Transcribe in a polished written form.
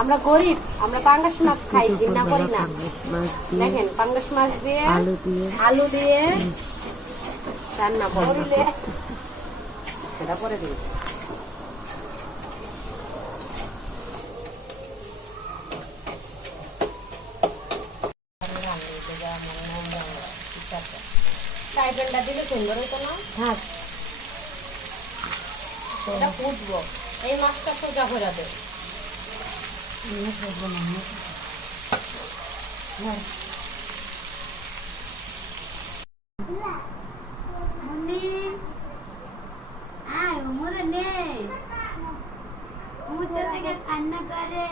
আমরা গরিব, আমরা পাঙ্গাস মাছ খাই, ঘৃণা করি না। দেখেন পাঙ্গাস মাছ দিয়ে আলু দিয়ে রান্না করলে সেটা পরে দিই। টাইপেনটা দিলে সুন্দর হতো না? হ্যাঁ, এটা ফুটবো। এই মাছটা সোজা করে দে। কান্না করে